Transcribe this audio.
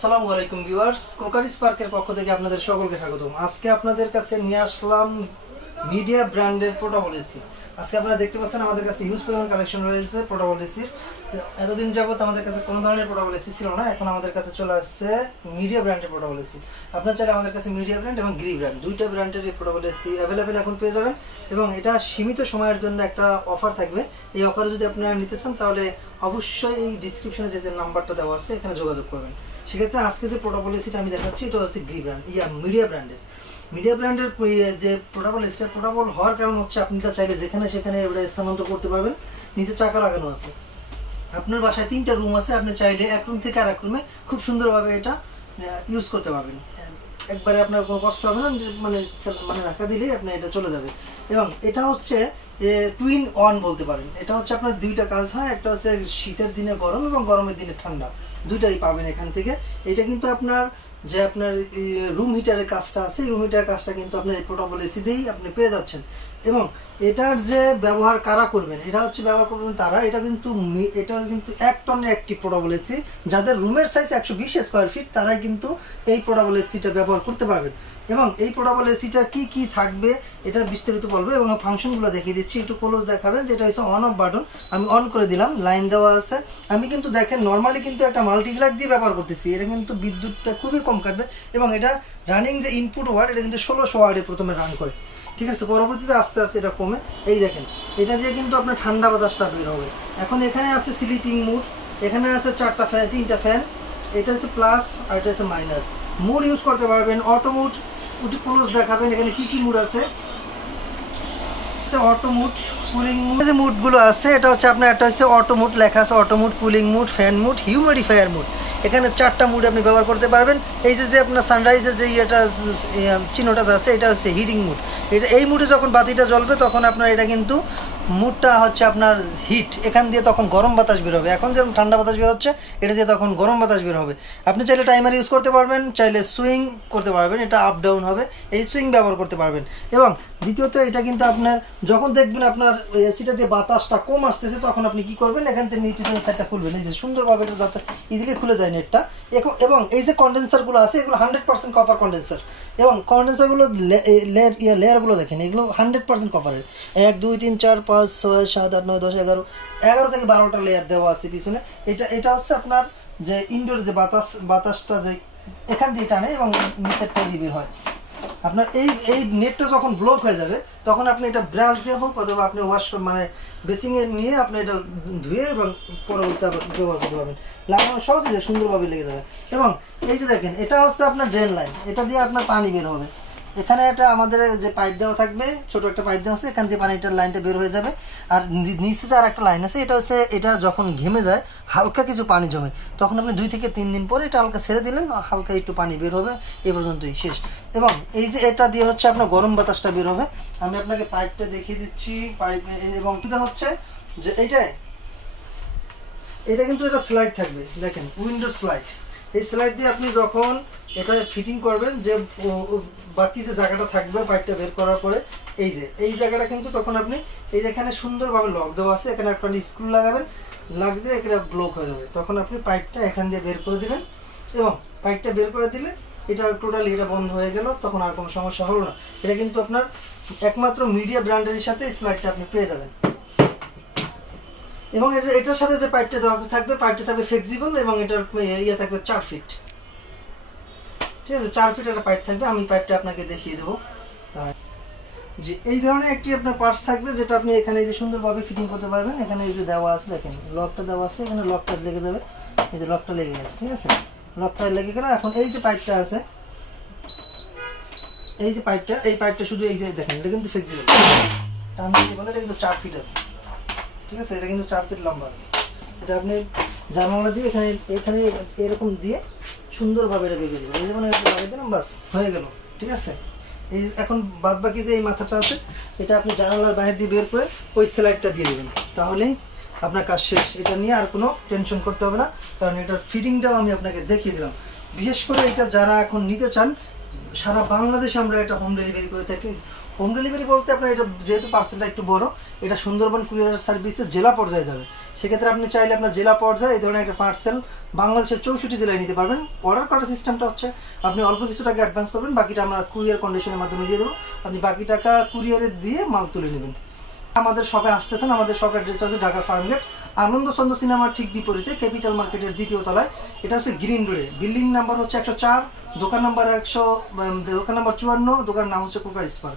আসসালামু আলাইকুম ভিউয়ার্স, কোকারিস পার্কের পক্ষ থেকে আপনাদের সকলকে স্বাগতম। আজকে আপনাদের কাছে নিয়ে আসলাম মিডিয়া ব্র্যান্ডের পোর্টাবল এসি আজকে আপনারা দেখতে পাচ্ছেন আমাদের কাছে ইউজ পরিমাণ কালেকশন রয়েছে পোর্টাবল এসির এতদিন যাবত আমাদের কাছে কোনো ধরনের পোর্টাবল এসি ছিল না, এখন আমাদের কাছে চলে আসছে মিডিয়া ব্র্যান্ডের পোর্টাবল এসি আপনার চাইলে আমাদের কাছে মিডিয়া ব্র্যান্ড এবং গ্রি ব্র্যান্ড দুইটা ব্র্যান্ডের এই পোর্টাবল এসি অ্যাভেলেবেল এখন পেয়ে যাবেন এবং এটা সীমিত সময়ের জন্য একটা অফার থাকবে। এই অফারে যদি আপনারা নিতে চান তাহলে অবশ্যই এই ডিসক্রিপশনে যে নাম্বারটা দেওয়া আছে, এখানে যোগাযোগ করবেন। সেক্ষেত্রে আজকে যে পোর্টাবল এসিটা আমি দেখাচ্ছি, এটা হচ্ছে গ্রি ব্র্যান্ড ইয়া মিডিয়া ব্র্যান্ডের মিডিয়া ব্র্যান্ডের যে পোর্টাবল এসিটা হওয়ার কারণ হচ্ছে আপনি তা চাইলে যেখানে সেখানে এবারে স্থানান্তর করতে পারবেন, নিচে চাকা লাগানো আছে। আপনার বাসায় তিনটা রুম আছে, আপনি চাইলে এক রুম থেকে আর এক রুমে খুব সুন্দরভাবে এটা ইউজ করতে পারবেন। একবারে আপনার কোনো কষ্ট হবে না মানে মানে ধাক্কা দিলেই আপনার এটা চলে যাবে। এবং এটা হচ্ছে টুইন অন বলতে পারেন। এটা হচ্ছে আপনার দুইটা কাজ হয়, একটা হচ্ছে শীতের দিনে গরম এবং গরমের দিনে ঠান্ডা। দুইটাই পাবেন এখান থেকে। এটা কিন্তু আপনার যে আপনার রুম হিটারের কাজটা আছে রুম হিটারের কাজটা কিন্তু আপনার এই পোর্টাবল এসি দিয়েই আপনি পেয়ে যাচ্ছেন। এবং এটার যে ব্যবহার কারা করবেন এটা হচ্ছে ব্যবহার করবেন তারা। এটা কিন্তু এটা কিন্তু এক টনে একটি পোর্টাবল এসি যাদের রুমের সাইজ একশো বিশ স্কোয়ার ফিট তারাই কিন্তু এই পোর্টাবল এসিটা ব্যবহার করতে পারবেন। এবং এই পোর্টাবল এসিটা কি কি থাকবে, এটা বিস্তারিত বলব এবং ফাংশনগুলো দেখিয়ে দিচ্ছি। একটু ক্লোজ দেখাবেন, যেটা হচ্ছে অন অফ বাটন আমি অন করে দিলাম লাইন দেওয়া আছে। আমি কিন্তু দেখেন নর্মালি কিন্তু একটা মাল্টিপ্লাক দিয়ে ব্যবহার করতেছি। এটা কিন্তু বিদ্যুৎটা খুবই কম কাটবে এবং এটা রানিং যে ইনপুট ওয়ার্ড এটা কিন্তু ষোলোশো ওয়ার্ডে প্রথমে রান করে। ঠিক আছে? পরবর্তীতে আস্তে আস্তে এটা কমে। এই দেখেন, এটা দিয়ে কিন্তু আপনার ঠান্ডা বাতাসটা বের হবে। এখন এখানে আছে স্লিপিং মুড এখানে আছে চারটা ফ্যান তিনটা ফ্যান এটা হচ্ছে প্লাস আর এটা হচ্ছে মাইনাস মুড ইউজ করতে পারবেন অটো মুড ক্লোজ দেখাবেন এখানে কি কি মুড আছে? মুড যে মুডগুলো আছে এটা হচ্ছে আপনার একটা হচ্ছে অটো মুড লেখা আছে auto mode mode fan mode mode এখানে চারটা মুড আপনি ব্যবহার করতে পারবেন। এই যে যে আপনার সানরাইজের যে ইয়েটা ইয়ে, চিহ্নটা আছে এটা হচ্ছে হিটিং মুড এটা এই মুডে যখন বাতিটা জ্বলবে তখন আপনার এটা কিন্তু মুডটা হচ্ছে আপনার হিট এখান দিয়ে তখন গরম বাতাস বের হবে। এখন যেমন ঠান্ডা বাতাস বের হচ্ছে, এটা দিয়ে তখন গরম বাতাস বের হবে। আপনি চাইলে টাইমার ইউজ করতে পারবেন, চাইলে সুইং করতে পারবেন, এটা আপ ডাউন হবে। এই সুইং ব্যবহার করতে পারবেন। এবং দ্বিতীয়ত এটা কিন্তু আপনার, যখন দেখবেন আপনার এসিটা দিয়ে বাতাসটা কম আসতেছে, তখন আপনি কি করবেন? এখান থেকে পিছনের সাইডটা খুলবেন। এই যে সুন্দরভাবে এটা যাতে ইজিলি খুলে যায় নেটটা এবং এই যে কন্ডেন্সারগুলো আছে, এগুলো হান্ড্রেড পার্সেন্ট কপার কন্ডেন্সার এবং কন্ডেন্সারগুলো লেয়ার লেয়ারগুলো দেখেন, এগুলো হান্ড্রেড পার্সেন্ট কপারের এক, দুই, তিন, চার, পাঁচ ছয়, সাত, আট, নয়, দশ, এগারো এগারো থেকে বারোটা লেয়ার দেওয়া আছে পিছনে। এটা এটা হচ্ছে আপনার যে ইনডোর যে বাতাস, বাতাসটা যে এখান দিয়ে টানে এবং নিচেরটা দিয়ে বের হয়। আপনার এই এই নেটটা যখন ব্লক হয়ে যাবে, তখন আপনি এটা ব্রাশ দিয়ে হোক অথবা আপনি ওয়াশ মানে বেসিংয়ে নিয়ে আপনি এটা ধুয়ে এবং পরবর্তী ব্যবহার করতে পারবেন। লাগানো সহজে সুন্দরভাবে লেগে যাবে। এবং এই যে দেখেন, এটা হচ্ছে আপনার ড্রেন লাইন এটা দিয়ে আপনার পানি বের হবে। এখানে একটা আমাদের যে পাইপ দেওয়া থাকবে, ছোট একটা পাইপ দেওয়া আছে, এখান দিয়ে পানিটার লাইনটা বের হয়ে যাবে। আর নিচে যে আর একটা লাইন আছে, এটা হচ্ছে, এটা যখন ঘেমে যায়, হালকা কিছু পানি জমে। তখন আপনি দুই থেকে তিন দিন পরে এটা হালকা ছেড়ে দিলেন, হালকা একটু পানি বের হবে, এ পর্যন্তই শেষ। এবং এই যে এটা দিয়ে হচ্ছে আপনার গরম বাতাসটা বের হবে। আমি আপনাকে পাইপটা দেখিয়ে দিচ্ছি পাইপ এবং এটা হচ্ছে যে এইটাই এটা কিন্তু এটা স্লাইড থাকবে, দেখেন উইন্ডো স্লাইড এই স্লাইড দিয়ে আপনি যখন এটা ফিটিং করবেন, যে বাকি যে জায়গাটা থাকবে পাইপটা বের করার পরে, এই যে, এই জায়গাটা কিন্তু তখন আপনি, এই যেখানে সুন্দরভাবে লক দেওয়া আছে, এখানে একটা স্ক্রু লাগাবেন লাগ দিয়ে এখানে ব্লক হয়ে যাবে। তখন আপনি পাইপটা এখান দিয়ে বের করে দিবেন এবং পাইপটা বের করে দিলে এটা টোটালি এটা বন্ধ হয়ে গেল, তখন আর কোনো সমস্যা হলো না। এটা কিন্তু আপনার একমাত্র মিডিয়া ব্র্যান্ডের সাথে স্লাইডটা আপনি পেয়ে যাবেন। এবং এটার সাথে যে পাইপটা দেওয়া থাকবে পাইপটা থাকবে ফ্লেক্সিবল এবং এটার ইয়ে থাকবে চার ফিট ঠিক আছে, চার ফিট একটা পাইপ থাকবে, আমি পাইপটা আপনাকে দেখিয়ে দেবো। যে এই ধরনের একটি আপনার পার্টস থাকবে যেটা আপনি এখানে যে সুন্দরভাবে ফিটিং করতে পারবেন। এখানে এই যে দেওয়া আছে, দেখেন লকটা দেওয়া আছে, এখানে লকটা লেগে যাবে। এই যে লকটা লেগে গেছে, ঠিক আছে? লকটা লেগে গেলে এখন এই যে পাইপটা আছে, এই যে পাইপটা এই পাইপটা শুধু এই যে, দেখেন, এটা কিন্তু ফ্লেক্সিবল টান দিয়ে বলে এটা কিন্তু চার ফিট আছে। ঠিক আছে? এটা কিন্তু চার ফিট লম্বা আছে। এটা আপনি জানালা দিয়ে এখানে এখানে এরকম দিয়ে সুন্দরভাবে এটা বেরিয়ে দেবেন। এই যেমন এটা লাগিয়ে দিলাম বাস হয়ে গেল। ঠিক আছে? এই এখন বাদ বাকি যে এই মাথাটা আছে, এটা আপনি জানালার বাইরে দিয়ে বের করে ওই স্লাইডটা দিয়ে দেবেন। তাহলেই আপনার কাজ শেষ। এটা নিয়ে আর কোনো টেনশন করতে হবে না, কারণ এটার ফিটিংটাও আমি আপনাকে দেখিয়ে দিলাম। বিশেষ করে এটা যারা এখন নিতে চান, সারা বাংলাদেশে আমরা এটা হোম ডেলিভারি করে থাকি। হোম ডেলিভারি বলতে আপনার এটা যেহেতু পার্সেলটা একটু বড়, এটা সুন্দরবন কুরিয়ার সার্ভিসে জেলা পর্যায়ে যাবে। সেক্ষেত্রে আপনি চাইলে আপনার জেলা পর্যায়ে এই ধরনের একটা পার্সেল বাংলাদেশের চৌষট্টি জেলায় নিতে পারবেন। অর্ডার করার সিস্টেমটা হচ্ছে, আপনি অল্প কিছু টাকা অ্যাডভান্স করবেন, বাকিটা আমরা কুরিয়ার কন্ডিশনের মাধ্যমে দিয়ে দেবো। আপনি বাকি টাকা কুরিয়ারে দিয়ে মাল তুলে নেবেন। আমাদের শপে আসতেছেন, আমাদের শপের অ্যাড্রেস হচ্ছে ঢাকা ফার্মগেট আনন্দ চন্দ্র সিনেমার ঠিক বিপরীতে ক্যাপিটাল মার্কেটের দ্বিতীয় তলায়। এটা হচ্ছে গ্রিন রোডে বিল্ডিং নাম্বার হচ্ছে একশো চার, দোকান নাম্বার একশো দোকান নাম্বার চুয়ান্ন, দোকানের নাম হচ্ছে কুকার স্পার